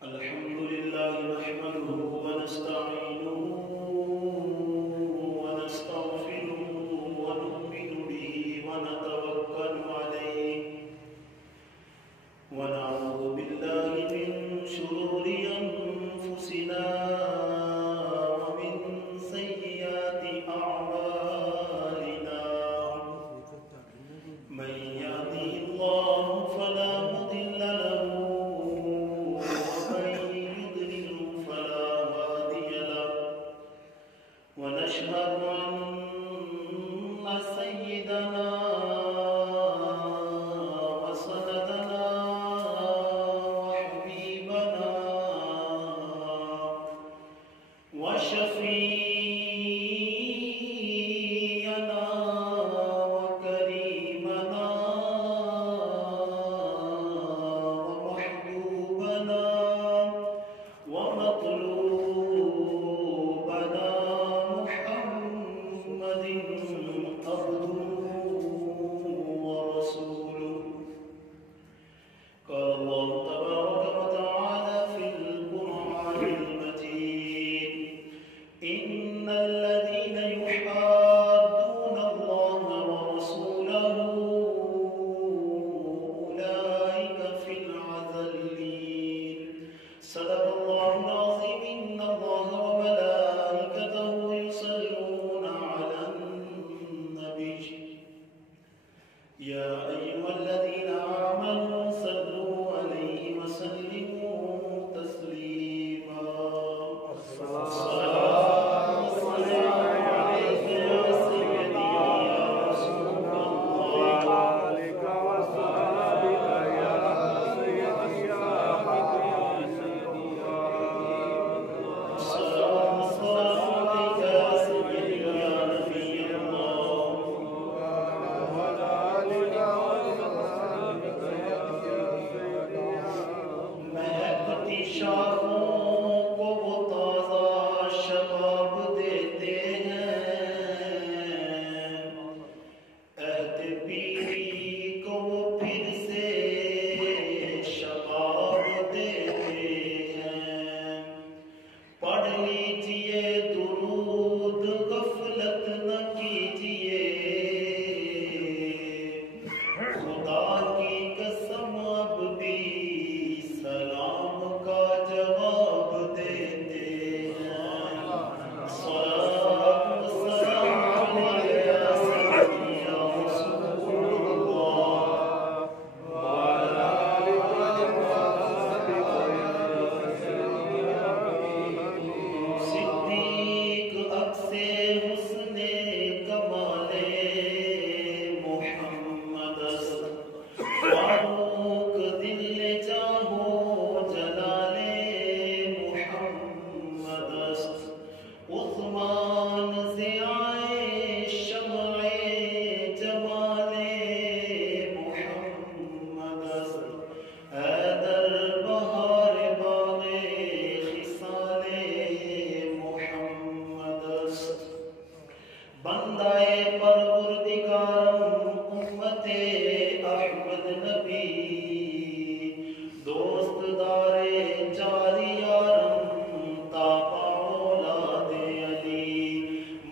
الحمد لله نحمده ونستعينه ونستغفره ونؤمن به ونتوكل عليه ونعوذ بالله من شرور أنفسنا ومن سيئات أعمالنا من يهده الله فلا مضل له ونشهد أن سيدنا وسندنا وحبيبنا وشفيعنا وكريمنا ومحبوبنا ومطلوبنا صدق الله العظيم إن الله وملائكته يصلون على النبي يا أيها الذين آمنوا صلوا عليه وسلموا تسليما الصلاة والسلام عليك يا سيدي يا رسول الله عليك وصحبك يا سيدي يا بندائے پروردگارم امت احمد نبی دوست دارے جاری یارم تابع اولاد علی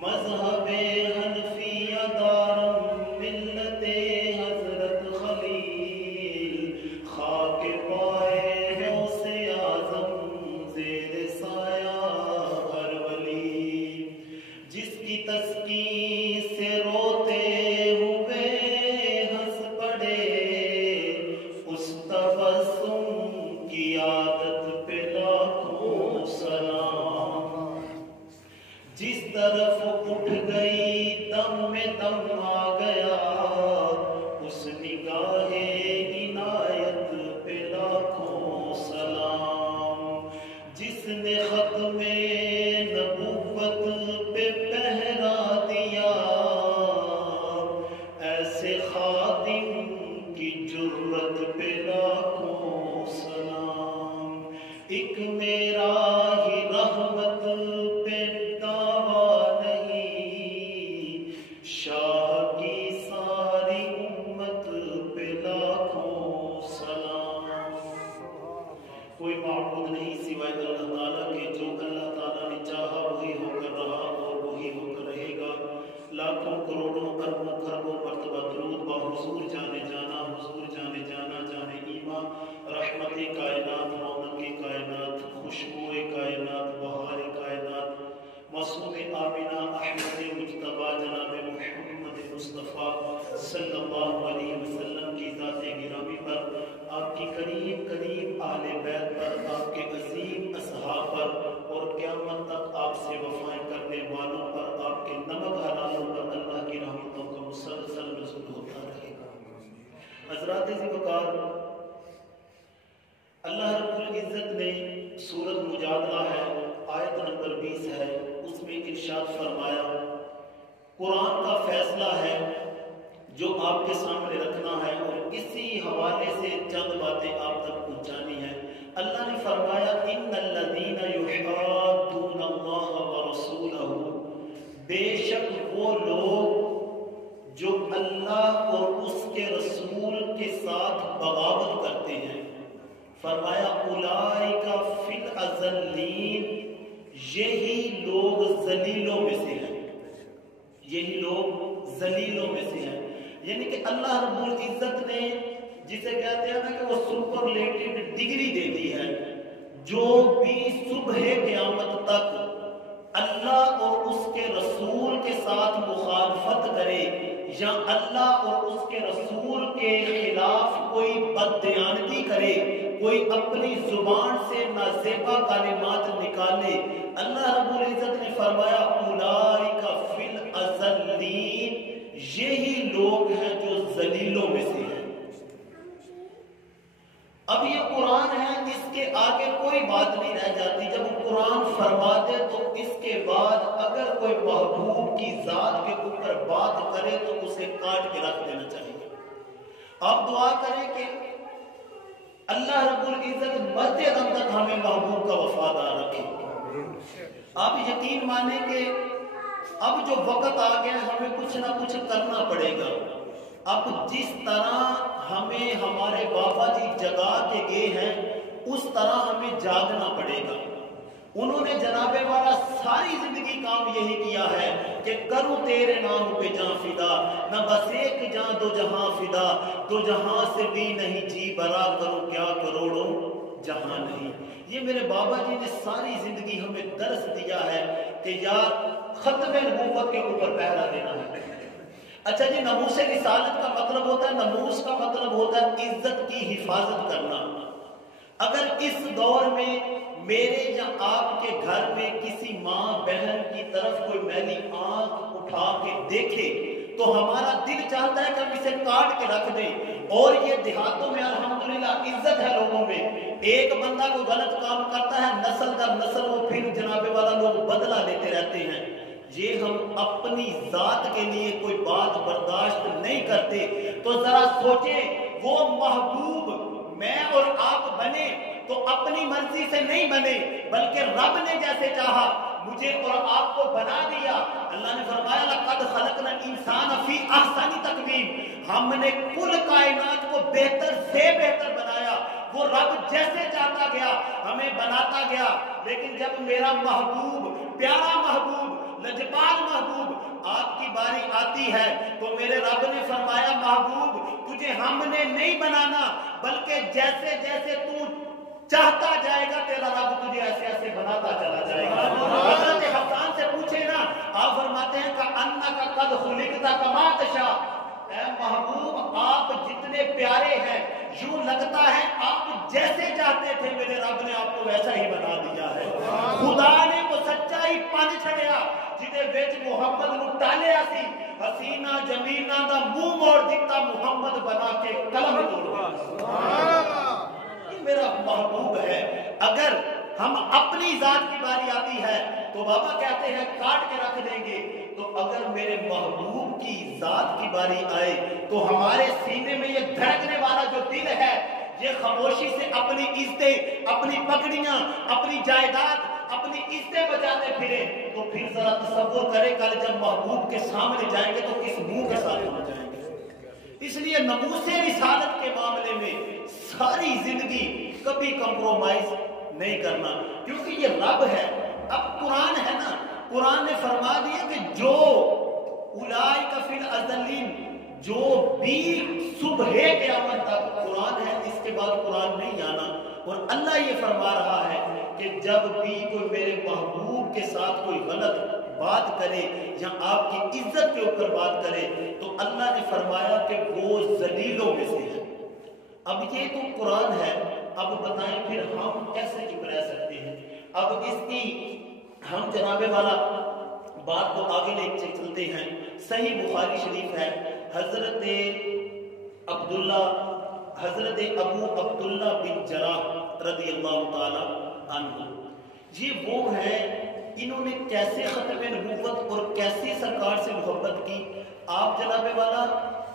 مذہب حنفیہ دارم ملت حضرت خلیل خاک پائے غوث اعظم زیر سایہ ہر ولی جس کی تسکین سے روتے ہوئے ہنس پڑے اس تبسم کی عادت پہ لاکھوں سلام جس طرف اٹھ گئی دم میں دم آ گیا اس نگاہ عنایت پہ لاکھوں سلام جس نے ختم نبوت پہ پہرا دیا ایسے خادم کی جرت پہ لاکھوں سلام ایک میرا ہی رحمت پہ دعویٰ نہیں شاہ کی ساری امت پہ لاکھوں سلام کوئی معبود نہیں سوائے اللہ تعالیٰ کے، جو اللہ تعالیٰ نے چاہا وہی ہو کر رہا اور وہی ہو کر رہے گا۔ لاکھوں کروڑوں اربوں خربوں مرتبہ درود با حضور جانے جانا، حضور جانے جانا، جانے ایمان، رحمت کائنات، رونق کائنات، خوشبو کائنات، بہار کائنات، معصوم آمینہ احمد مجتبیٰ جناب محمد مصطفیٰ صلی اللہ علیہ وسلم کی ذات گرامی پر، آپ کی قریب قریب اہل بیت پر، آپ کے عظیم اصحاب پر، اور قیامت تک آپ سے وفائیں کرنے والوں پر، آپ کے نمک حلالوں پر اللہ کی رحمتوں کا مسلسل نزول ہوتا رہے گا۔ حضرات ذی وقار، اللہ رب العزت نے سورۃ مجادلہ ہے، آیت نمبر 20 ہے، اس میں ارشاد فرمایا، قرآن کا فیصلہ ہے جو آپ کے سامنے رکھنا ہے، اور اسی حوالے سے چند باتیں آپ تک پہنچانی ہیں۔ اللہ نے فرمایا ان الذین یحادون اللہ ورسولہ، بے شک وہ لوگ جو اللہ اور اس کے رسول کے ساتھ بغاوت کرتے ہیں، فرمایا اولئک فی الاذلین، یہی لوگ ذلیلوں میں سے ہیں، یہی لوگ ذلیلوں میں سے ہیں۔ یعنی کہ اللہ رب العزت نے جسے کہتے ہیں نا کہ وہ سپرلیٹڈ ڈگری دے دی ہے، جو بھی صبح قیامت تک اللہ اور اس کے رسول کے ساتھ مخالفت کرے، یا اللہ اور اس کے رسول کے خلاف کوئی بددیانتی کرے، کوئی اپنی زبان سے نازیبا کلمات نکالے، اللہ رب العزت نے فرمایا اولئک فی الاذلین، یہی لوگ ہیں جو ذلیلوں میں سے ہیں۔ اب یہ قرآن ہے، اس کے آگے کوئی بات نہیں رہ جاتی۔ جب قرآن فرما دے تو اس کے بعد اگر کوئی محبوب کی ذات کے اوپر بات کرے تو اسے کاٹ کے رکھ دینا چاہیے۔ آپ دعا کریں کہ اللہ رب العزت مرتے دم تک ہمیں محبوب کا وفادار رکھے۔ آپ یقین مانیں کہ اب جو وقت آ گیا ہمیں کچھ نہ کچھ کرنا پڑے گا۔ اب جس طرح ہمیں ہمارے بابا جی جگا کے گئے ہیں اس طرح ہمیں جاگنا پڑے گا۔ انہوں نے جناب والا ساری زندگی کام یہی کیا ہے کہ کروں تیرے نام پہ جان فدا، نہ بس ایک جان دو جہاں فدا، دو جہاں سے بھی نہیں جی برا، کروں کیا کروڑوں جہاں نہیں۔ یہ میرے بابا جی نے ساری زندگی ہمیں درس دیا ہے کہ یار ختم نبوت کے اوپر پہرا دینا ہے۔ اچھا جی، ناموس رسالت کا مطلب ہوتا ہے، ناموس کا مطلب ہوتا ہے عزت کی حفاظت کرنا۔ اگر اس دور میں میرے یا آپ کے گھر میں کسی ماں بہن کی طرف کوئی میلی آنکھ اٹھا کے دیکھے تو ہمارا دل چاہتا ہے کہ ہم اسے کاٹ کے رکھ دیں۔ اور یہ دیہاتوں میں الحمدللہ عزت ہے لوگوں میں، ایک بندہ کو غلط کام کرتا ہے نسل در نسل وہ پھر جناب والا لوگ بدلہ لیتے رہتے ہیں۔ یہ ہم اپنی ذات کے لیے کوئی بات برداشت نہیں کرتے تو ذرا سوچیں، وہ محبوب میں اور آپ بنے تو اپنی مرضی سے نہیں بنے، بلکہ رب نے جیسے چاہا مجھے اور آپ کو بنا دیا۔ اللہ نے فرمایا لقد خلقنا الانسان فی احسن تقویم، ہم نے کل کائنات کو بہتر سے بہتر بنایا۔ وہ رب جیسے چاہتا گیا ہمیں بناتا گیا، لیکن جب میرا محبوب، پیارا محبوب، لجپال محبوب آپ کی باری آتی ہے تو میرے رب نے فرمایا محبوب تجھے ہم نے نہیں بنانا، بلکہ جیسے جیسے تو چاہتا جائے گا تیرا رب تجھے ایسے ایسے بناتا چلا جائے گا۔ حضرت حسان سے پوچھے نا، آپ فرماتے ہیں کہ انک قد خلقت کما تشاء، اے محبوب آپ جتنے پیارے ہیں یوں لگتا ہے آپ جیسے چاہتے تھے میرے رب نے آپ کو ویسا ہی بنا دیا ہے۔ خدا نے وہ سچائی پن چھڑیا جدے وچ محمد نو ٹالیا سی، حسینہ جمیلہ دا منہ موڑ دیتا محمد بنا کے قلم توڑ دیا۔ یہ میرا محبوب ہے۔ اگر ہم اپنی ذات کی باری آتی ہے تو بابا کہتے ہیں کاٹ کے رکھ دیں گے، تو اگر میرے محبوب کی ذات کی باری آئے تو ہمارے سینے میں یہ دھڑکنے والا جو دل ہے یہ خاموشی سے اپنی عزتیں، اپنی پگڑیاں، اپنی جائیداد، اپنی عزتیں بچاتے پھرے، تو پھر ذرا تصور کرے کل جب محبوب کے سامنے جائیں گے تو کس منہ کے ساتھ ہو جائیں گے۔ اس لیے ناموس رسالت کے معاملے میں ساری زندگی کبھی کمپرومائز نہیں کرنا، کیونکہ یہ رب ہے۔ اب قرآن ہے نا، قرآن نے فرما دیا کہ جو اولئک فی الاذلین، جو بھی صبح قیامت تک قرآن ہے، اس کے بعد قرآن نہیں آنا۔ اور اللہ یہ فرما رہا ہے کہ جب بھی کوئی میرے محبوب کے ساتھ کوئی غلط بات کرے یا آپ کی عزت کے اوپر بات کرے تو اللہ نے فرمایا کہ وہ ذلیلوں میں سے ہے۔ اب یہ تو قرآن ہے، اب بتائیں پھر ہم کیسے چپ رہ سکتے ہیں؟ اب اس کی ہم جناب والا بات کو آگے لے کے چلتے ہیں۔ صحیح بخاری شریف ہے، حضرت ابو عبداللہ بن جراح رضی اللہ تعالی عنہ، یہ وہ ہیں انہوں نے کیسے ختم نبوت اور کیسے سرکار سے محبت کی۔ آپ جناب والا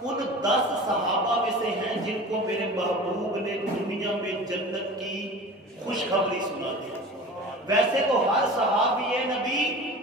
ان 10 صحابہ میں سے ہیں جن کو میرے محبوب نے دنیا میں جنت کی خوشخبری سنا دی۔ ویسے تو ہر صحابی نبی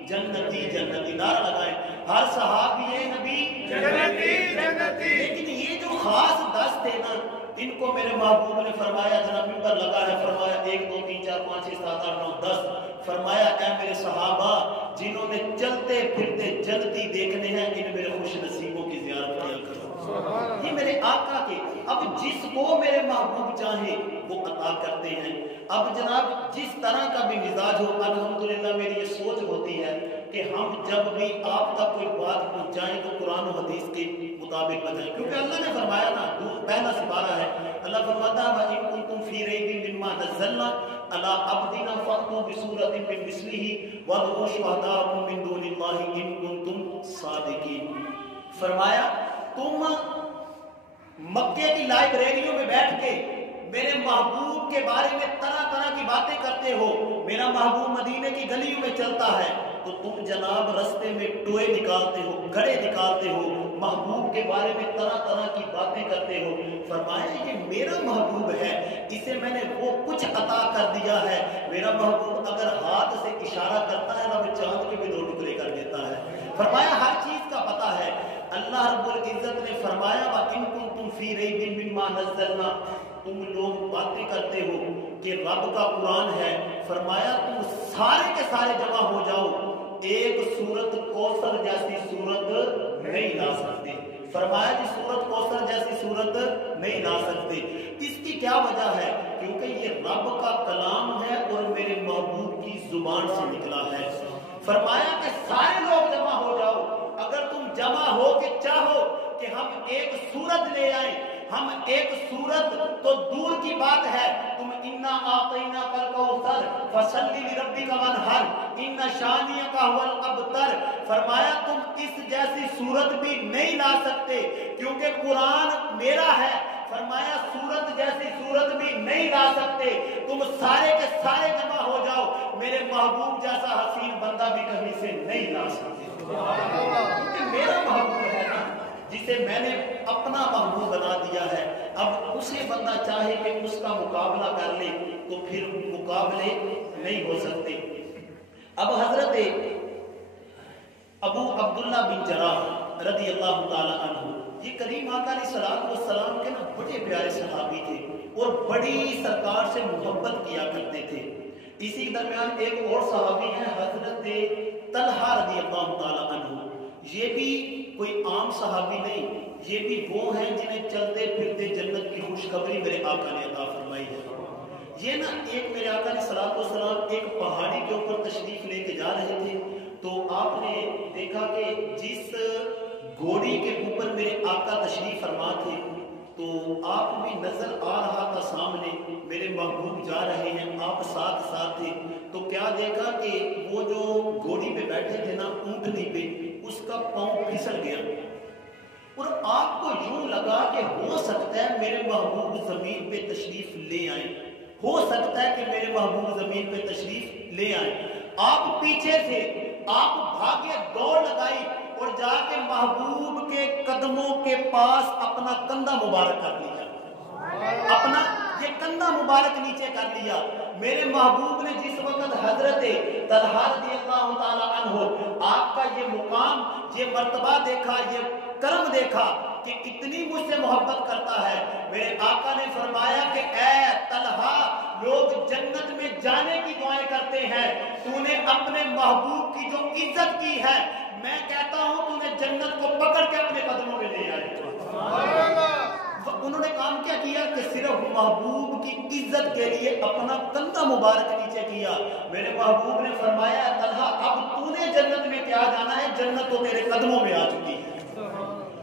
جنتی جنتی، نعرہ لگائیں، ہر صحابی نبی جنتی جنتی، لیکن یہ جو خاص 10 تھے نا، ان کو میرے محبوب نے فرمایا، جناب ممبر لگا ہے، فرمایا 1 2 3 4 5 6 7 8 9 10، فرمایا اے میرے صحابہ جنہوں نے چلتے پھرتے جنتی دیکھنے ہیں، ان میرے خوش نصیبوں کی زیارت کیا کرو۔ یہ میرے آقا کے، اب جس کو میرے محبوب چاہیں وہ عطا کرتے ہیں۔ اب جناب جس طرح کا بھی مزاج ہو، الحمدللہ میری یہ سوچ ہوتی ہے کہ ہم جب بھی آپ تک کوئی بات پہنچائیں تو قرآن و حدیث کے مطابق بتائیں، کیونکہ اللہ نے فرمایا نا، پہلا سپارہ ہے، اللہ فرماتا ہے وَإِن كُنتُمْ فِي رَيْبٍ مِّمَّا نَزَّلْنَا عَلَىٰ عَبْدِنَا فَأْتُوا بِسُورَةٍ مِّن مِّثْلِهِ وَادْعُوا شُهَدَاءَكُم مِّن دُونِ اللَّهِ إِن كُنتُمْ صَادِقِينَ۔ فرمایا تم مکے کی لائبریریوں میں بیٹھ کے میرے محبوب کے بارے میں طرح طرح کی باتیں کرتے ہو، میرا محبوب مدینے کی گلیوں میں چلتا ہے تو تم جناب رستے میں ٹوئے نکالتے ہو، گھڑے نکالتے ہو، محبوب کے بارے میں طرح طرح کی باتیں کرتے ہو۔ فرمایا یہ میرا محبوب ہے، اسے میں نے وہ کچھ عطا کر دیا ہے۔ میرا محبوب اگر ہاتھ سے اشارہ کرتا ہے نا، وہ چاند کے بھی 2 ٹکڑے کر دیتا ہے۔ فرمایا ہر چیز کا پتہ ہے۔ اللہ رب العزت نے فرمایا وَإِن كُنتُمْ فِي رَيْبٍ مِّمَّا نَزَّلْنَا، تم لوگ باتیں کرتے ہو کہ رب کا قرآن ہے، فرمایا تم سارے کے سارے جمع ہو جاؤ، ایک سورت کوثر جیسی سورت نہیں لا سکتے۔ فرمایا جی سورت کوثر جیسی سورت نہیں لا سکتے۔ اس کی کیا وجہ ہے؟ کیونکہ یہ رب کا کلام ہے اور میرے محبوب کی زبان سے نکلا ہے۔ فرمایا کہ سارے لوگ جمع ہو جاؤ، اگر تم جمع ہو کے چاہو کہ ہم ایک سورت لے آئیں، ہم ایک سورت تو دور کی بات ہے، تم انا اعطیناک الکوثر فصلی لربک وانحر ان شانئک هو الابتر، فرمایا تم اس جیسی سورت بھی نہیں لا سکتے کیونکہ قرآن میرا ہے۔ فرمایا سورت جیسی سورت بھی نہیں لا سکتے، تم سارے کے سارے جمع ہو جاؤ، میرے محبوب جیسا حسین بندہ بھی کہیں سے نہیں لا سکتے، کیونکہ میرا محبوب ہے نا، جسے میں نے اپنا محبوب بنا دیا ہے۔ اب اسے بندہ چاہے کہ اس کا مقابلہ کر لے تو پھر مقابلے نہیں ہو سکتے۔ اب حضرت ابو عبداللہ بن جراح رضی اللہ تعالی عنہ، یہ کریم آقا علیہ السلام کے نا بڑے پیارے صحابی تھے اور بڑی سرکار سے محبت کیا کرتے تھے۔ اسی درمیان ایک اور صحابی ہیں حضرت طلحہ رضی اللہ تعالی عنہ، یہ بھی کوئی عام صحابی نہیں، یہ بھی وہ ہیں جنہیں چلتے پھرتے جنت کی خوشخبری میرے آقا نے عطا فرمائی ہے۔ یہ نا ایک میرے آقا علیہ السلام ایک پہاڑی کے اوپر تشریف لے کے جا رہے تھے، تو آپ نے دیکھا کہ جس گھوڑی کے اوپر میرے آقا تشریف فرما تھے تو آپ بھی نظر آ رہا تھا، سامنے میرے محبوب جا رہے ہیں، آپ ساتھ ساتھ تھے، تو کیا دیکھا کہ وہ جو گھوڑی پہ بیٹھے تھے نا، اونٹنی پہ، اس کا پاؤں پھسل گیا اور آپ کو یوں لگا کہ ہو سکتا ہے میرے محبوب زمین پہ تشریف لے آئیں، ہو سکتا ہے کہ میرے محبوب زمین پہ تشریف لے آئیں۔ آپ پیچھے سے آپ بھاگے، دوڑ لگائی اور جا کے محبوب کے قدموں کے پاس اپنا کندھا مبارک کر لیا، اپنا یہ کندھا مبارک نیچے کر لیا۔ میرے محبوب نے جس وقت حضرت طلحہ رضی اللہ تعالی عنہ آپ کا یہ مقام، یہ مرتبہ دیکھا، یہ کرم دیکھا، کہ اتنی مجھ سے محبت کرتا ہے، میرے آقا نے فرمایا کہ اے طلحہ، لوگ جنت میں جانے کی دعائیں کرتے ہیں، تو نے اپنے محبوب کی جو عزت کی ہے، میں کہتا ہوں تو نے جنت کو پکڑ کے اپنے قدموں میں لے آئے۔ انہوں نے کام کیا کیا کہ صرف محبوب کی عزت کے لیے اپنا کندھا مبارک نیچے کیا۔ میرے محبوب نے فرمایا طلحہ اب تو نے جنت میں کیا جانا ہے، جنت تو تیرے قدموں میں آ چکی ہے۔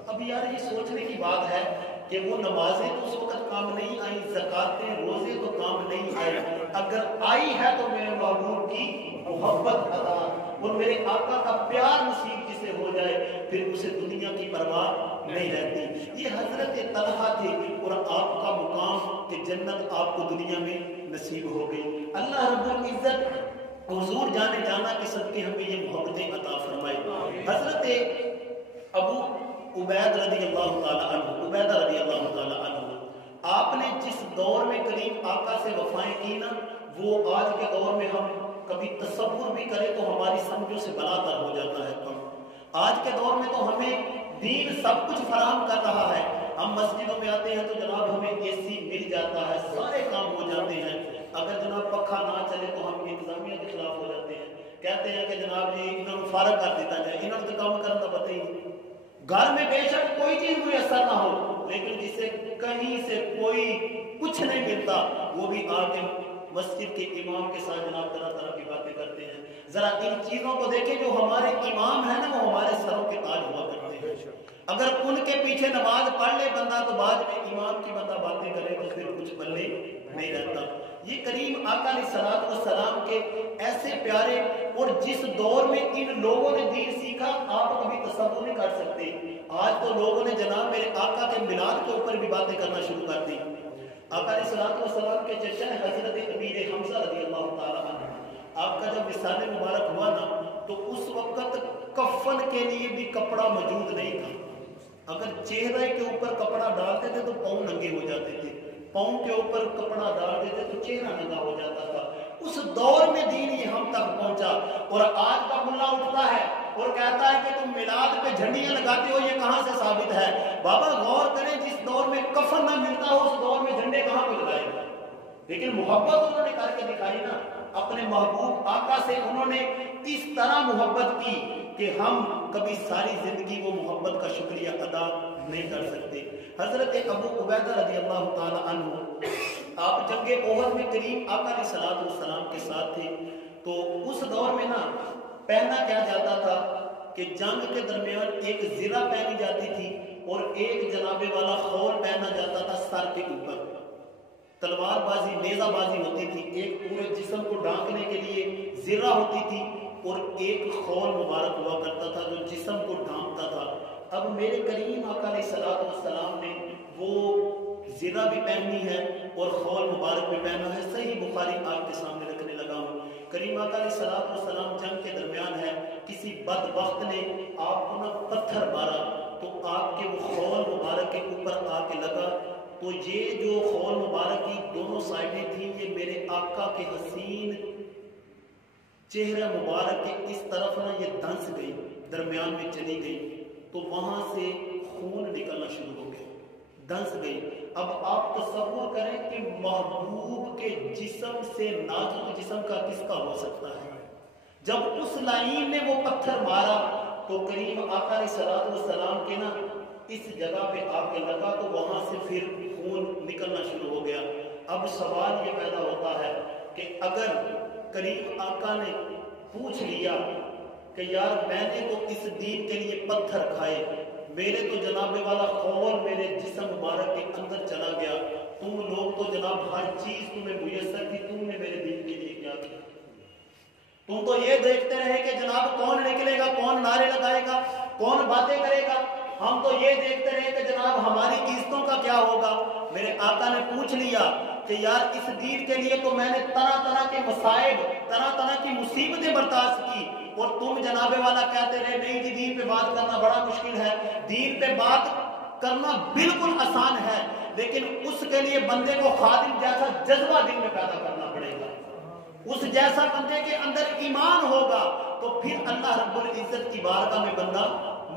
اب یار یہ سوچنے کی بات ہے کہ وہ نمازیں تو اس وقت کام نہیں آئی، زکاتیں روزے تو کام نہیں آئے، اگر آئی ہے تو میرے محبوب کی محبت ادا اور میرے آقا کا پیار نصیب جسے ہو جائے پھر اسے دنیا کی پرواہ نہیں رہتی۔ یہ حضرت طلحہ تھے اور آپ کا مقام کہ جنت آپ کو دنیا میں نصیب ہو گئی۔ اللہ رب العزت حضور جانے جانا کے صدقے ہمیں یہ محبتیں عطا فرمائے۔ حضرت ابو عبید رضی اللہ تعالیٰ عنہ، عبیدہ رضی اللہ تعالیٰ عنہ، آپ نے جس دور میں کریم آقا سے وفائیں کی نا، وہ آج کے دور میں ہم کبھی تصور بھی کریں تو ہماری سمجھوں سے بلاتر ہو جاتا ہے کم۔ آج کے دور میں تو ہمیں دین سب کچھ فراہم کر رہا ہے، ہم مسجدوں میں آتے ہیں تو جناب ہمیں اے سی مل جاتا ہے، سارے کام ہو جاتے ہیں، اگر جناب پنکھا نہ چلے تو ہم انتظامیہ کے خلاف ہو جاتے ہیں، کہتے ہیں کہ جناب جی انہوں نے فارغ کر دیتا جائے، انہوں نے تو کام کرنا پتہ ہی نہیں۔ گھر میں بے شک کوئی چیز میسر نہ ہو لیکن جسے کہیں سے کوئی کچھ نہیں ملتا وہ بھی آ کے مسجد کے امام کے ساتھ جناب طرح طرح کی باتیں کرتے ہیں۔ ذرا ان چیزوں کو دیکھیں، جو ہمارے امام ہیں نا وہ ہمارے سروں کے تاج ہوا کرتے ہیں، اگر ان کے پیچھے نماز پڑھ لے بندہ تو بعد میں امام کی بندہ باتیں کرے تو پھر کچھ بلے نہیں رہتا۔ یہ کریم آقا علیہ الصلوۃ والسلام کے ایسے پیارے، اور جس دور میں ان لوگوں نے دین سیکھا آپ کبھی تصور نہیں کر سکتے۔ آج تو لوگوں نے جناب میرے آقا کے میلاد کے اوپر بھی باتیں کرنا شروع کر دی۔ آقا علیہ الصلوۃ والسلام کے چچا ہیں حضرت امیر حمزہ رضی اللہ تعالیٰ عنہ، آپ کا جب وصال مبارک ہوا نا تو اس وقت کفن کے لیے بھی کپڑا موجود نہیں تھا، اگر چہرے کے اوپر کپڑا ڈالتے تھے تو پاؤں ننگے ہو جاتے تھے، پاؤں کے اوپر کپڑا ڈال دیتے تو چہرہ ننگا ہو جاتا تھا۔ اس دور میں دین یہ ہم تک پہنچا، اور آج کا ملا اٹھتا ہے اور کہتا ہے کہ تم میلاد پہ جھنڈیاں لگاتے ہو، یہ کہاں سے ثابت ہے؟ بابا غور کریں، جس دور میں کفن نہ ملتا ہو اس دور میں جھنڈے کہاں پہ لگائے گا؟ لیکن محبت انہوں نے کر کے دکھائی نا، اپنے محبوب آقا سے انہوں نے اس طرح محبت کی کہ ہم کبھی ساری زندگی وہ محبت کا شکریہ ادا نہیں کر سکتے۔ حضرت ابو عبیدہ رضی اللہ تعالی عنہ، آپ جنگ احد میں کریم آقا علیہ الصلوۃ والسلام کے ساتھ تھے، تو اس دور میں نا پہنا کیا جاتا تھا کہ جنگ کے درمیان ایک زرہ پہنی جاتی تھی اور ایک جناب والا خول پہنا جاتا تھا سر کے اوپر۔ تلوار بازی، نیزہ بازی ہوتی تھی، ایک پورے جسم کو ڈھانکنے کے لیے زرہ ہوتی تھی اور ایک خول مبارک ہوا کرتا تھا جو جسم کو ڈھانکتا تھا۔ اب میرے کریم آقا علیہ الصلوۃ والسلام نے وہ زرہ بھی پہنی ہے اور خول مبارک بھی پہنا ہے۔ صحیح بخاری آپ کے سامنے رکھنے لگا ہوں۔ کریم آقا علیہ الصلوۃ والسلام جنگ کے درمیان ہے، کسی بدبخت نے آپ کو نہ پتھر مارا تو آپ کے وہ خول مبارک کے اوپر آ کے لگا، تو یہ جو خول مبارک کی دونوں سائڈیں تھیں یہ میرے آقا کے حسین چہرہ مبارک کے اس طرف نہ یہ دھنس گئی، درمیان میں چلی گئی، تو وہاں سے خون نکلنا شروع ہو گیا، دھنس گئی۔ اب آپ تصور کریں کہ محبوب کے جسم سے نازک جسم کا کس کا ہو سکتا ہے؟ جب اس لائن نے وہ پتھر مارا تو کریم آقا علیہ الصلوۃ والسلام کے نا اس جگہ پہ آ کے لگا تو وہاں سے پھر خون نکلنا شروع ہو گیا۔ اب سوال یہ پیدا ہوتا ہے کہ اگر کریم آقا نے پوچھ لیا کہ یار میں نے تو اس دین کے لیے پتھر کھائے، میرے تو جناب والا خول میرے جسم مبارک کے اندر چلا گیا، تم لوگ تو جناب ہر چیز تمہیں میسر تھی، تم نے میرے دین کے لیے کیا کیا؟ تم تو یہ دیکھتے رہے کہ جناب کون نکلے گا، کون نعرے لگائے گا، کون باتیں کرے گا، ہم تو یہ دیکھتے رہے کہ جناب ہماری عزتوں کا کیا ہوگا۔ میرے آقا نے پوچھ لیا کہ یار اس دین کے لیے تو میں نے طرح طرح کے مصائب، طرح طرح کی مصیبتیں برداشت کی، اور تم جناب والا کہتے رہے نہیں جی دین پہ بات کرنا بڑا مشکل ہے۔ دین پہ بات کرنا بالکل آسان ہے، لیکن اس کے لیے بندے کو خادم جیسا جذبہ دل میں پیدا کرنا پڑے گا، اس جیسا بندے کے اندر ایمان ہوگا تو پھر اللہ رب العزت کی بارگاہ میں بندہ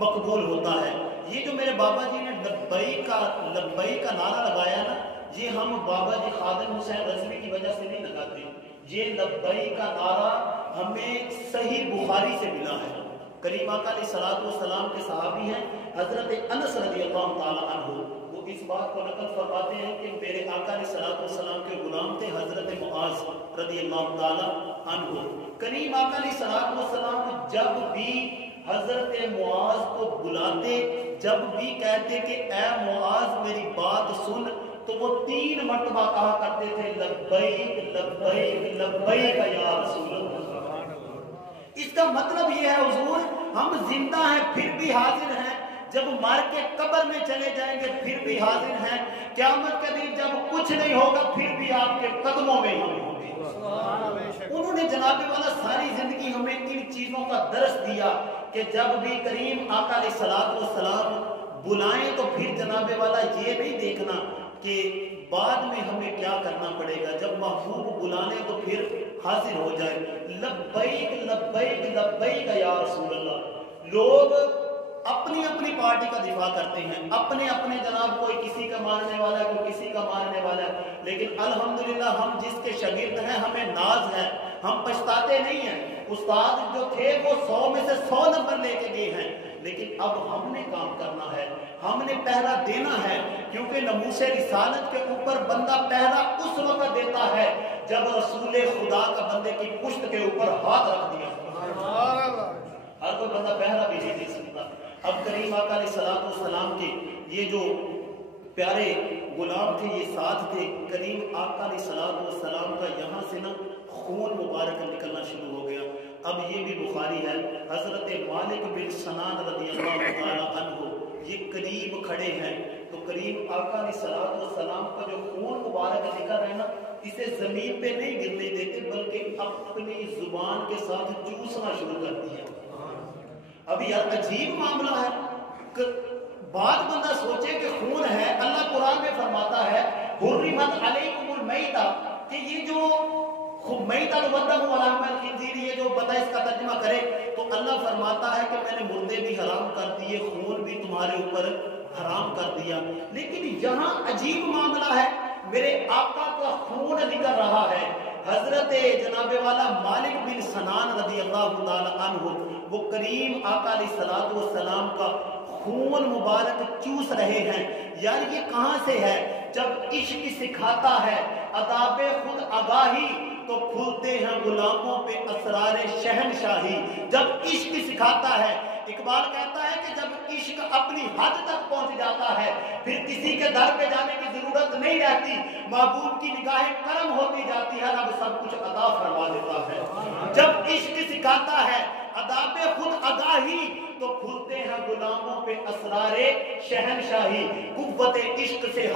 مقبول ہوتا ہے۔ یہ جو میرے بابا جی نے لبیک کا نعرہ لگایا نا، یہ ہم بابا جی خادم حسین رضوی کی وجہ سے نہیں لگاتے. یہ لبیک کا نعرہ ہمیں صحیح بخاری سے ملا ہے. کریم آقا علیہ الصلوۃ والسلام کے صحابی ہیں حضرت انس رضی اللہ تعالی عنہ. وہ اس بات کو نقل فرماتے ہیں کہ میرے آقا علیہ الصلوۃ والسلام کے غلام تھے حضرت معاذ رضی اللہ تعالی عنہ. کریم آقا علیہ الصلوۃ والسلام جب بھی حضرت معاذ کو بلاتے، جب بھی کہتے کہ اے معاذ میری بات سن، تو وہ 3 مرتبہ کہا کرتے تھے لبیک لبیک لبیک یا رسول اللہ. اس کا مطلب یہ ہے حضور ہم زندہ ہیں پھر بھی حاضر ہیں، جب مر کے قبر میں چلے جائیں گے پھر بھی حاضر ہیں، قیامت کے دن جب کچھ نہیں ہوگا پھر بھی آپ کے قدموں میں ہی ہوں گے. انہوں نے جناب والا ساری زندگی ہمیں ان چیزوں کا درس دیا کہ جب بھی کریم آقا علیہ الصلوۃ والسلام بلائیں تو پھر جناب والا یہ نہیں دیکھنا کہ بعد میں ہمیں کیا کرنا پڑے گا، جب محبوب بلانے تو پھر حاضر ہو جائے. لبیک لبیک لبیک یا رسول اللہ. لوگ اپنی اپنی پارٹی کا دفاع کرتے ہیں، اپنے اپنے جناب کوئی کسی کا ماننے والا ہے کوئی کسی کا ماننے والا ہے، لیکن الحمدللہ ہم جس کے شاگرد ہیں ہمیں ناز ہے، ہم پچھتاتے نہیں ہیں. استاد جو تھے وہ 100 میں سے 100 نمبر لے کے گئے ہیں، لیکن اب ہم نے کام کرنا ہے، ہم نے پہلا دینا ہے، کیونکہ ناموس رسالت کے اوپر بندہ پہلا اس وقت دیتا ہے جب رسول خدا کا بندے کی پشت کے اوپر ہاتھ رکھ دیا. ہر کوئی بندہ پہلا بھی نہیں دے سکتا. اب کریم آقا علیہ الصلوۃ والسلام کے یہ جو پیارے غلام تھے یہ ساتھ تھے. کریم آقا علیہ الصلوۃ والسلام کا یہاں سے نا خون مبارک نکلنا شروع ہو گیا. اب یہ بھی بخاری ہے، حضرت مالک بن سنان رضی اللہ تعالی عنہ یہ قریب کھڑے ہیں، تو کریم آقا علیہ الصلوۃ والسلام کا جو خون مبارک نکل رہا ہے نا، اسے زمین پہ نہیں گرنے دیتے بلکہ اپنی زبان کے ساتھ چوسنا شروع کرتی ہے. اب یار عجیب معاملہ ہے، بات بندہ سوچے کہ خون ہے. اللہ قرآن میں فرماتا ہے حرمت علیکم المیتہ، کہ یہ جو میتہ الودم ولحم الخنزیر، یہ جو بندہ اس کا ترجمہ کرے تو اللہ فرماتا ہے کہ میں نے مردے بھی حرام کر دیے، خون بھی تمہارے اوپر حرام کر دیا. لیکن یہاں عجیب معاملہ ہے، میرے آقا کا خون نکل رہا ہے. حضرت جناب والا مالک بن سنان رضی اللہ تعالی عنہ وہ کریم آقا علیہ الصلوۃ والسلام کا خون مبارک چوس رہے ہیں. یار یہ کہاں سے ہے؟ جب عشق سکھاتا ہے آداب خود آگاہی تو کھلتے ہیں غلاموں پہ اسرار شہنشاہی. جب عشق سکھاتا ہے، اقبال کہتا ہے کہ جب عشق اپنی حد تک پہنچ جاتا ہے پھر کسی کے در پہ جانے کی ضرورت نہیں رہتی، محبوب کی نگاہیں کرم ہوتی جاتی ہے، رب سب کچھ عطا فرما دیتا ہے. جب عشق سکھاتا ہے آداب خود آگاہی تو کھلتے ہیں غلاموں پہ اسرار شہنشاہی. قوت عشق سے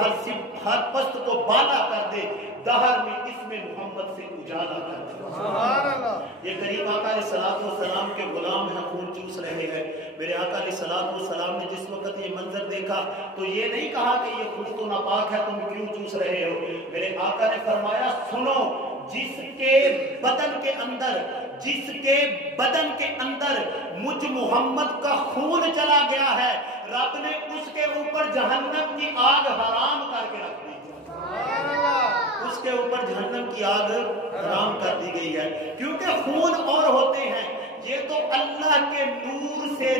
ہر پست کو بالا کر دے، دہر میں اسم محمد سے اجالا کر دے. سبحان اللہ. یہ کریم آقا علیہ الصلوۃ والسلام کے غلام ہیں، خون چوس رہے ہیں. میرے آقا علیہ الصلوۃ والسلام نے جس وقت یہ منظر دیکھا تو یہ نہیں کہا کہ یہ خود تو ناپاک ہے تم کیوں چوس رہے ہو. میرے آقا نے فرمایا سنو، جس کے بدن کے اندر مجھ محمد کا خون چلا گیا ہے، رب نے اس کے اوپر جہنم کی آگ حرام کر کے رکھ دی. اس کے اوپر جہنم کی آگ حرام کر دی گئی ہے، کیونکہ خون اور ہوتے ہیں، یہ تو اللہ کے نور سے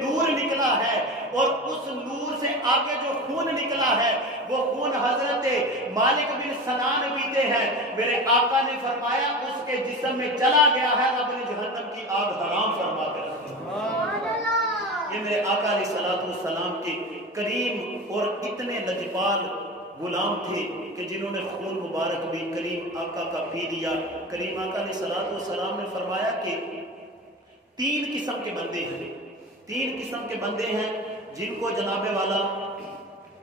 نور نکلا ہے، اور اس نور سے آگے جو خون نکلا ہے وہ خون حضرت مالک بن سنان پیتے ہیں. میرے آقا نے فرمایا اس کے جسم میں چلا گیا ہے، رب نے جہنم کی آگ حرام فرما کر رکھ دی. یہ میرے آقا علیہ الصلوۃ والسلام کے کریم اور اتنے لجپال غلام تھے کہ جنہوں نے خون مبارک بھی کریم آقا کا پی دیا. کریم آقا علیہ الصلوۃ والسلام نے فرمایا کہ 3 قسم کے بندے ہیں جن کو جناب والا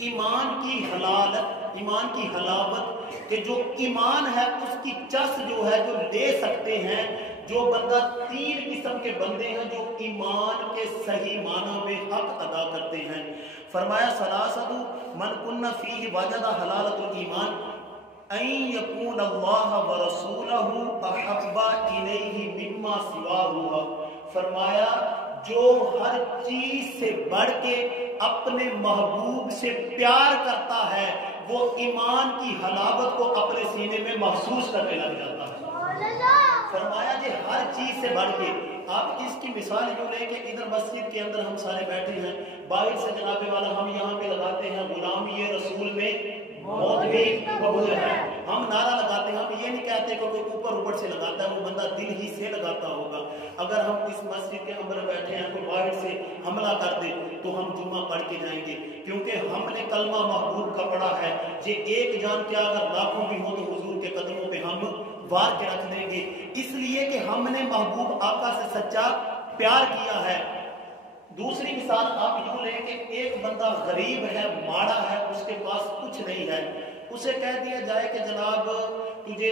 ایمان کی حلاوت کہ جو ایمان ہے اس کی چس جو ہے جو لے سکتے ہیں. جو بندہ 3 قسم کے بندے ہیں جو ایمان کے صحیح معنی میں حق ادا کرتے ہیں. فرمایا ثلاثۃ من کن فیہ وجد حلالۃ الایمان ان یکون اللہ ورسولہ احب الیہ مما سواہ. فرمایا جو ہر چیز سے بڑھ کے اپنے محبوب سے پیار کرتا ہے وہ ایمان کی حلاوت کو اپنے سینے میں محسوس کرنے لگ جاتا ہے۔ فرمایا جی ہر چیز سے بڑھ کے، آپ اس کی مثال یوں لیں کہ ادھر مسجد کے اندر ہم سارے بیٹھے ہیں، باہر سے جناب والا ہم یہاں پہ لگاتے ہیں غلامی رسول میں موت بھی قبول ہے، ہم نعرہ لگاتے ہیں، ہم یہ نہیں کہتے کہ کوئی اوپر سے لگاتا ہے، وہ بندہ دل ہی سے لگاتا ہوگا۔ اگر ہم اس مسجد کے اندر بیٹھے ہیں، کوئی باہر سے حملہ کر دے تو ہم جمعہ پڑھ کے جائیں گے، کیونکہ ہم نے کلمہ محبوب کا پڑھا ہے، یہ ایک جان کیا اگر لاکھوں بھی ہو تو حضور کے قدموں پہ ہم وار کے رکھ دیں گے، اس لیے کہ ہم نے محبوب آقا سے سچا پیار کیا ہے۔ دوسری مثال آپ یوں لیں کہ ایک بندہ غریب ہے، ماڑا ہے، اس کے پاس کچھ نہیں ہے، اسے کہہ دیا جائے کہ جناب تجھے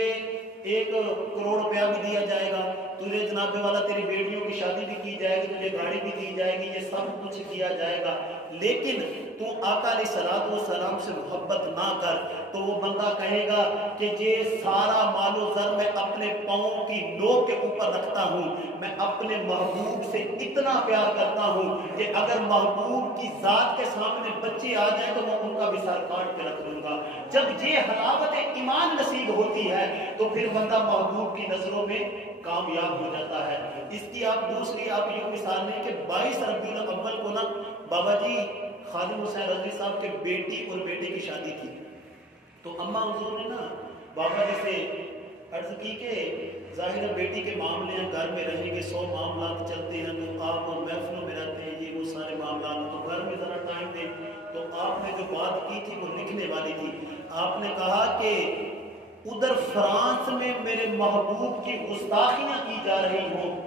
1 کروڑ روپیہ بھی دیا جائے گا، تجھے جناب والا تیری بیٹیوں کی شادی بھی کی جائے گی، تجھے گاڑی بھی دی جائے گی، یہ سب کچھ کیا جائے گا، لیکن تو آقا علیہ الصلوۃ والسلام سے محبت نہ کر، تو وہ بندہ کہے گا کہ یہ سارا مال و زر میں اپنے پاؤں کی نوک کے اوپر رکھتا ہوں، میں اپنے محبوب سے اتنا پیار کرتا ہوں کہ اگر محبوب کی ذات کے سامنے بچے آ جائیں تو میں ان کا بھی سر کاٹ کے رکھ دوں گا۔ جب یہ حلاوت ایمان نصیب ہوتی ہے تو پھر بندہ محبوب کی نظروں میں کامیاب ہو جاتا ہے۔ اس کی آپ دوسری آپ یہ مثال لیں کہ 22 ربیع الاول کو نا بابا جی خادم حسین رضوی صاحب کے بیٹی اور بیٹے کی شادی تھی، تو اماں حضور نے نا بابا جی سے عرض کی کہ ظاہر بیٹی کے معاملے ہیں، گھر میں رہیں گے، 100 معاملات چلتے ہیں، تو آپ محفلوں میں رہتے ہیں، یہ وہ سارے معاملات، تو گھر میں ذرا ٹائم دیں۔ تو آپ نے جو بات کی تھی وہ لکھنے والی تھی، آپ نے کہا کہ ادھر فرانس میں میرے محبوب کی گستاخیاں کی جا رہی ہوں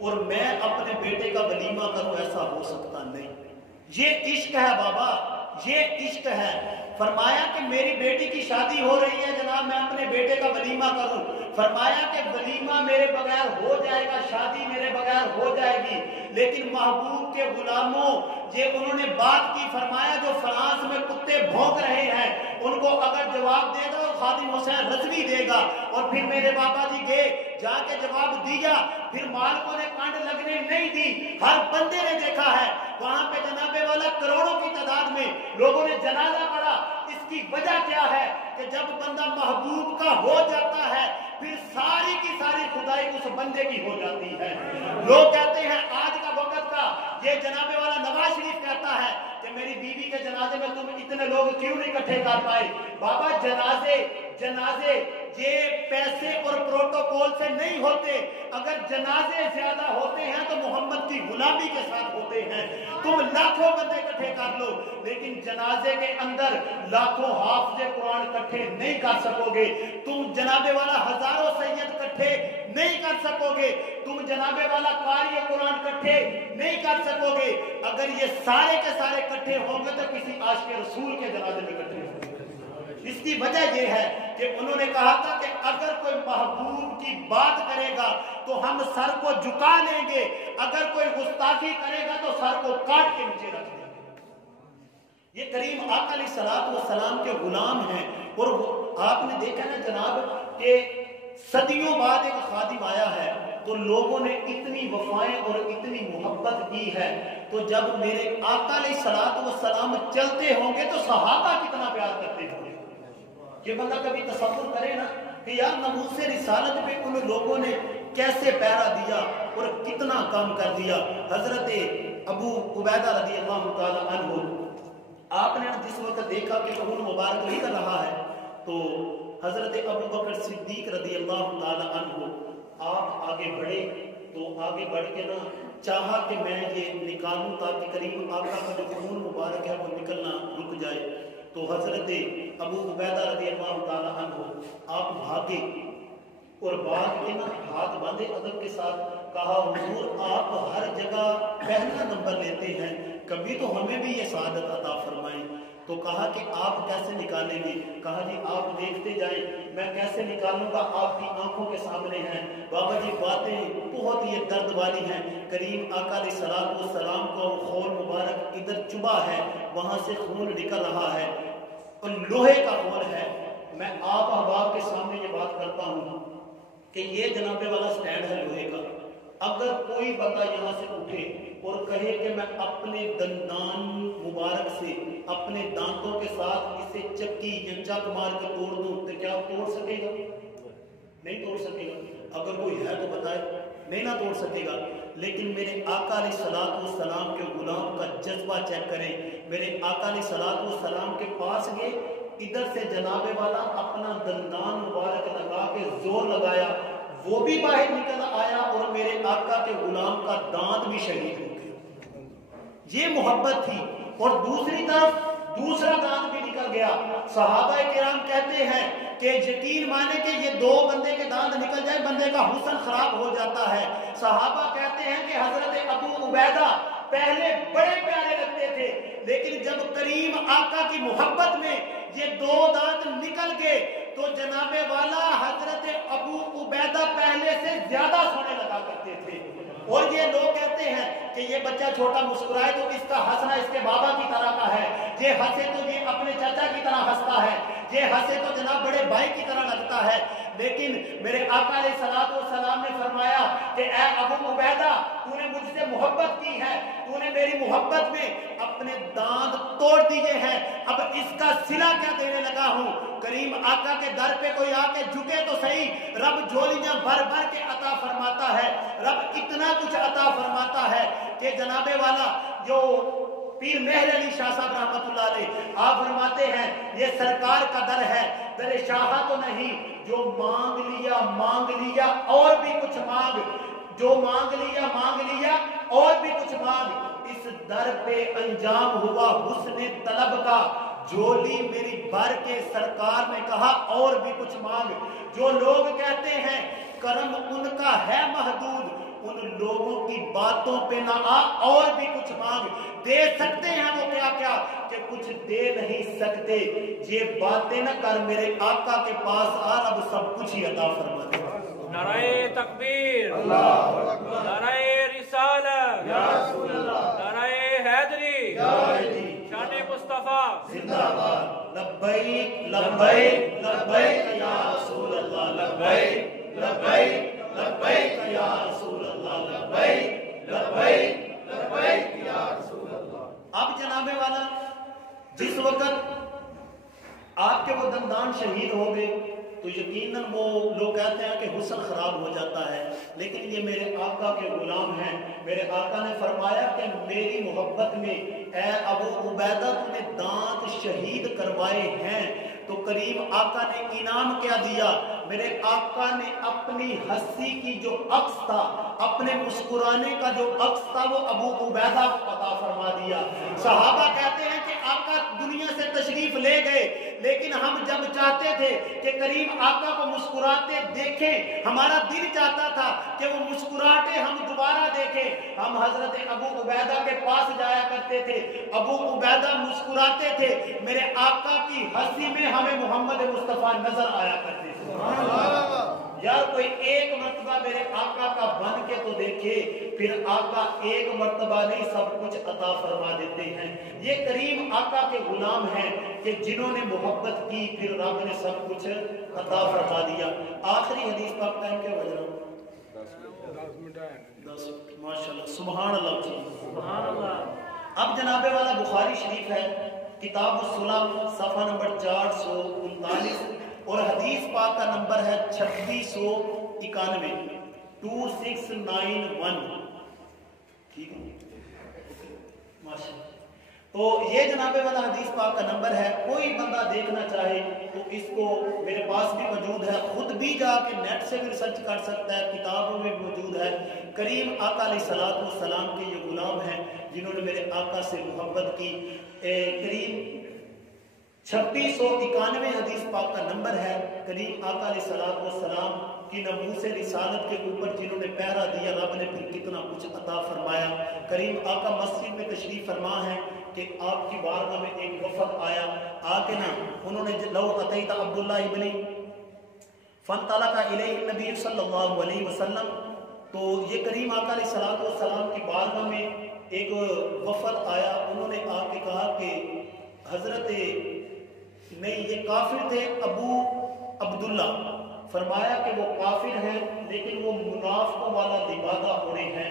اور میں اپنے بیٹے کا ولیمہ کروں، ایسا ہو سکتا نہیں۔ یہ عشق ہے بابا، یہ عشق ہے۔ فرمایا کہ میری بیٹی کی شادی ہو رہی ہے جناب، میں اپنے بیٹے کا ولیمہ کروں، فرمایا کہ ولیمہ میرے بغیر ہو جائے گا، شادی میرے بغیر ہو جائے گی، لیکن محبوب کے غلاموں یہ انہوں نے بات کی، فرمایا جو فرانس میں کتے بھونک رہے ہیں ان کو اگر جواب دے گا تو خادم حسین رضوی دے گا۔ اور پھر میرے بابا جی گئے، جا کے جواب دیا، پھر مالکوں نے کانڈ لگنے نہیں دی، ہر بندے نے دیکھا ہے وہاں پہ جناب والا کروڑوں کی تعداد میں لوگوں نے جنازہ پڑھا۔ اس کی وجہ کیا ہے کہ جب بندہ محبوب کا ہو جاتا ہے پھر ساری کی ساری خدائی اس بندے کی ہو جاتی ہے۔ لوگ کہتے ہیں آج کا وقت کا یہ جناب والا نواز شریف کہتا ہے کہ میری بیوی کے جنازے میں تم اتنے لوگ کیوں نہیں اکٹھے کر پائے؟ بابا جنازے یہ پیسے اور پروٹوکول سے نہیں ہوتے، اگر جنازے زیادہ ہوتے ہیں تو محمد کی غلامی کے ساتھ ہوتے ہیں۔ تم لاکھوں بندے اکٹھے کر لو لیکن جنازے کے اندر لاکھوں حافظ قرآن اکٹھے نہیں کر سکو گے، تم جناب والا ہزاروں سید اکٹھے نہیں کر سکو گے، تم جناب والا قاری قرآن اکٹھے نہیں کر سکو گے۔ اگر یہ سارے کے سارے اکٹھے ہوں گے تو کسی عاشق رسول کے جنازے میں اکٹھے ہوں گے۔ اس کی وجہ یہ ہے کہ انہوں نے کہا تھا کہ اگر کوئی محبوب کی بات کرے گا تو ہم سر کو جھکا لیں گے، اگر کوئی گستاخی کرے گا تو سر کو کاٹ کے نیچے رکھ دیں گے۔ یہ کریم آقا علیہ الصلوۃ والسلام کے غلام ہیں، اور آپ نے دیکھا نا جناب کہ صدیوں بعد ایک خادم آیا ہے تو لوگوں نے اتنی وفائیں اور اتنی محبت کی ہے، تو جب میرے آقا علیہ الصلوۃ والسلام چلتے ہوں گے تو صحابہ کتنا پیار کرتے ہوں گے۔ یہ بندہ کبھی تصور کرے نا کہ یار ناموس رسالت پہ ان لوگوں نے کیسے پہرا دیا اور کتنا کام کر دیا۔ حضرت ابو عبیدہ رضی اللہ تعالی عنہ، آپ نے جس وقت دیکھا کہ خون مبارک نکل رہا ہے تو حضرت ابو بکر صدیق رضی اللہ تعالی عنہ آپ آگے بڑھے، تو آگے بڑھ کے نا چاہا کہ میں یہ نکالوں تاکہ کریم آقا کا جو خون مبارک ہے وہ نکلنا رک جائے، تو حضرت ابو عبیدہ رضی اللہ تعالی عنہ آپ بھاگے اور بھاگ کے نا ہاتھ باندھے ادب کے ساتھ، کہا حضور آپ ہر جگہ پہلا نمبر لیتے ہیں، کبھی تو ہمیں بھی یہ سعادت عطا فرمائیں۔ تو کہا کہ آپ کیسے نکالیں گے؟ کہا جی آپ دیکھتے جائیں، میں کیسے نکالوں گا، آپ کی آنکھوں کے سامنے ہیں۔ بابا جی باتیں بہت یہ درد والی ہیں۔ کریم آقا علیہ الصلوۃ والسلام کو خون مبارک ادھر چبا ہے، وہاں سے خون نکل رہا ہے اور لوہے کا خون ہے۔ میں آپ احباب کے سامنے یہ بات کرتا ہوں کہ یہ جناب والا سٹینڈ ہے لوہے کا، اگر کوئی بندہ یہاں سے اٹھے اور کہے کہ میں اپنے دندان مبارک سے اپنے دانتوں کے ساتھ اسے چکی یا چک مار کے توڑ دوں تو کیا توڑ سکے گا؟ نہیں توڑ سکے گا. اگر کوئی ہے تو بتائے. نہیں نہ توڑ سکے گا. لیکن میرے آقا علیہ الصلوۃ والسلام کے غلام کا جذبہ چیک کریں. میرے آقا علیہ الصلوۃ والسلام کے پاس گئے, ادھر سے جناب والا اپنا دندان مبارک لگا کے زور لگایا, وہ بھی باہر نکل آیا اور میرے آقا کے غلام کا دانت بھی شہید ہو گیا. یہ محبت تھی. اور دوسری طرف دوسرا دانت بھی نکل گیا. صحابہ کرام کہتے ہیں کہ یقین مانے کہ یہ دو بندے کے دانت نکل جائے بندے کا حسن خراب ہو جاتا ہے. صحابہ کہتے ہیں کہ حضرت ابو عبیدہ پہلے بڑے پیارے لگتے تھے, لیکن جب کریم آقا کی محبت میں یہ دو دانت نکل گئے تو جناب والا حضرت ابو عبیدہ پہلے سے زیادہ سونے لگا کرتے تھے. اور یہ لوگ کہتے ہیں کہ یہ بچہ چھوٹا مسکرائے تو اس کا ہنسنا اس کے بابا کی طرح کا ہے, یہ ہنسے تو یہ اپنے چچا کی طرح ہنستا ہے, یہ ہنسے تو جناب بڑے بھائی کی طرح لگتا ہے. لیکن میرے آقا علیہ الصلوۃ والسلام نے فرمایا کہ اے ابو عبیدہ تو نے مجھ سے محبت کی ہے, تو نے میری محبت میں اپنے دانت توڑ دیے ہیں, اب اس کا صلہ کیا دینے لگا ہوں. کریم آقا کے در پہ کوئی آ کے جھکے تو صحیح, رب جھولیاں بھر بھر کے عطا فرماتا ہے. رب اتنا کچھ عطا فرماتا ہے کہ جناب والا جو پیر مہر علی شاہ صاحب رحمت اللہ علیہ آپ فرماتے ہیں یہ سرکار کا در ہے, در شاہ تو نہیں, جو مانگ لیا اور بھی کچھ مانگ, جو مانگ لیا اور بھی کچھ مانگ. اس در پہ انجام ہوا حسن طلب کا, جھولی میری بھر کے سرکار نے کہا اور بھی کچھ مانگ. جو لوگ کہتے ہیں کرم ان کا ہے محدود, ان لوگوں کی باتوں پہ نہ آ اور بھی کچھ مانگ. دے سکتے ہیں وہ کیا کیا کہ کچھ دے نہیں سکتے. یہ باتیں نہ کر, میرے آقا کے پاس آ, رب سب کچھ ہی عطا فرما دے. نعرہ تکبیر, اللہ اکبر, نعرہ رسالت, یا رسول اللہ, نعرہ حیدری, یا حیدری, شان مصطفیٰ زندہ باد. لبیک لبیک لبیک یا رسول اللہ, لبیک لبیک لبیک یا رسول اللہ, لبیک لبیک لبیک یا رسول اللہ. اب جناب والا جس وقت آپ کے وہ دندان شہید ہو گئے تو یقیناً وہ لوگ کہتے ہیں کہ حسن خراب ہو جاتا ہے, لیکن یہ میرے آقا کے غلام ہیں. میرے آقا نے فرمایا کہ میری محبت میں اے ابو عبیدہ تم نے دانت شہید کروائے ہیں, تو کریم آقا نے انعام کیا دیا. میرے آقا نے اپنی ہنسی کی جو عکس تھا, اپنے مسکرانے کا جو عکس تھا, وہ ابو عبیدہ کو عطا فرما دیا. صحابہ کہتے ہیں کہ آقا دنیا سے تشریف لے گئے, لیکن ہم جب چاہتے تھے کہ کریم آقا کو مسکراتے دیکھیں, ہمارا دل چاہتا تھا کہ وہ مسکراتے ہم دوبارہ دیکھیں, ہم حضرت ابو عبیدہ کے پاس جایا کرتے تھے. ابو عبیدہ مسکراتے تھے, میرے آقا کی ہنسی میں ہمیں محمد مصطفیٰ نظر آیا کرتے تھے. یار کوئی ایک مرتبہ میرے آقا کا بن کے تو دیکھے, پھر آقا ایک مرتبہ نہیں سب کچھ عطا فرما دیتے ہیں. یہ کریم آقا کے غلام ہیں کہ جنہوں نے محبت کی پھر رب نے سب کچھ عطا فرما دیا. آخری حدیث پاک ٹائم کے وجہ ماشاءاللہ سبحان اللہ سبحان اللہ. اب جناب والا بخاری شریف ہے, کتاب الصلاۃ صفحہ نمبر 439 اور حدیث پاک کا نمبر ہے 3691 2691. ٹھیک ہے ماشاءاللہ. تو یہ جناب والا حدیث پاک کا نمبر ہے. کوئی بندہ دیکھنا چاہے تو اس کو میرے پاس بھی موجود ہے, خود بھی جا کے نیٹ سے بھی ریسرچ کر سکتا ہے, کتابوں میں موجود ہے. کریم آقا علیہ الصلوۃ والسلام کے یہ غلام ہیں جنہوں نے میرے آقا سے محبت کی. کریم 3691 حدیث پاک کا نمبر ہے. کریم آقا علیہ الصلوۃ والسلام کی ناموس رسالت کے اوپر جنہوں نے پہرا دیا, رب نے پھر کتنا کچھ عطا فرمایا. کریم آقا مسجد میں تشریف فرما ہے کہ آپ کی بارگاہ میں ایک وفد آیا, آ کے نا انہوں نے لو اتیت عبداللہ ابن فانطلق الیہ النبی صلی اللہ علیہ وسلم, تو یہ کریم آقا علیہ الصلوۃ والسلام کی بارگاہ میں ایک وفد آیا. انہوں نے آ کے کہا کہ حضرت نہیں یہ کافر تھے ابو عبداللہ. فرمایا کہ وہ کافر ہیں لیکن وہ منافقوں والا لبادہ ہونے ہیں,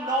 9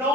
9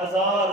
1000